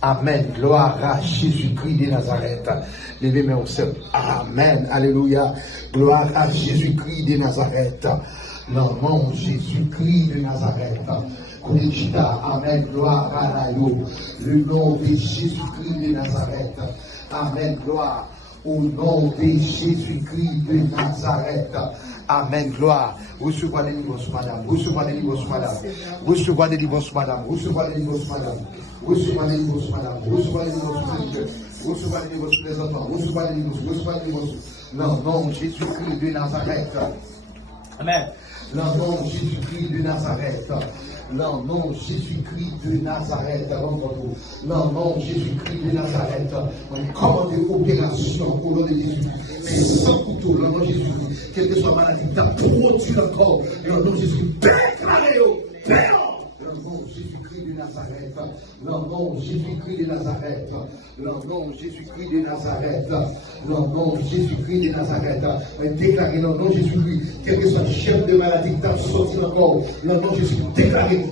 Amen. Gloire à Jésus-Christ de Nazareth. Levez mes sœurs. Amen. Alléluia. Gloire à Jésus-Christ de Nazareth. Non, non, Jésus-Christ de Nazareth. Amen. Gloire à le nom de Jésus-Christ de Nazareth. Amen. Gloire au nom de Jésus-Christ de Nazareth. Amen. Gloire. Recevez des délivrance, madame. Recevez des délivrance, madame. Recevez des délivrance, madame. Recevez des délivrance, madame. Recevez des délivrance, madame. Recevez des délivrance, recevez des délivrance les enfants. Recevez des délivrance. Recevez des délivrance. Non, non, Jésus-Christ de Nazareth. Amen. Non, non, Jésus-Christ de Nazareth. Non, non, Jésus-Christ de Nazareth. Non, non, Jésus-Christ de Nazareth. On commande opération au nom de Jésus. Mais sans couteau, le nom de Jésus. Quelle que soit la maladie, t'as produit encore. Le nom de Jésus. Déclarez-le. Le nom de Jésus-Christ de Nazareth. Le nom de Jésus-Christ de Nazareth. Le nom de Jésus-Christ de Nazareth. Le nom de Jésus-Christ de Nazareth. Déclarez le nom de Jésus-Christ. Quel que soit le chef de maladie qui t'a sorti encore. Le nom de Jésus. Déclarez.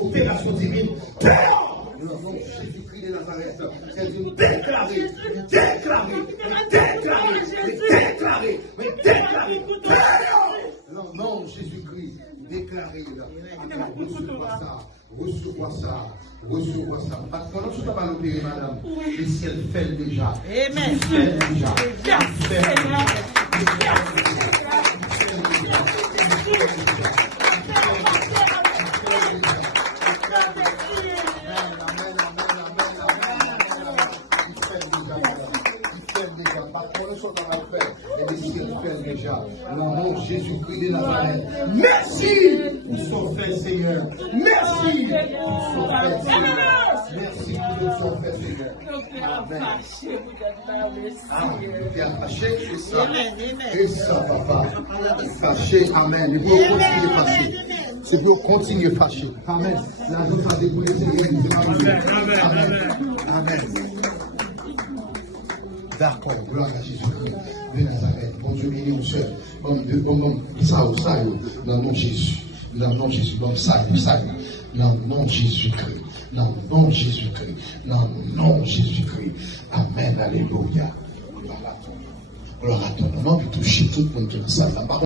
Opération divine. Le nom de Jésus-Christ de Nazareth. Déclarez. Le nom de Jésus-Christ. Déclarez-le. Reçois ça. Pendant que tu vas l'opérer, madame, le ciel fait déjà. Amen. Jésus-Christ de Nazareth. Merci pour son fait, Seigneur. Merci pour son fait, Seigneur. Merci pour son fait, Seigneur. Amen. Fâché, c'est ça. C'est ça, papa. Fâché, amen. Il faut continuer fâché. C'est pour continuer fâché. Amen. La joie va débouler, Seigneur. Amen. D'accord, gloire à Jésus-Christ de Nazareth. Bon Dieu, béni aux sœurs. Bon, ça, dans le nom de Jésus. Dans le nom de Jésus. Bon, ça. Dans le nom de Jésus-Christ. Dans le nom de Jésus-Christ. Dans le nom de Jésus-Christ. Amen. Alléluia. Gloire à ton nom. Gloire à ton nom. Puis toucher tout le monde qui est dans ça.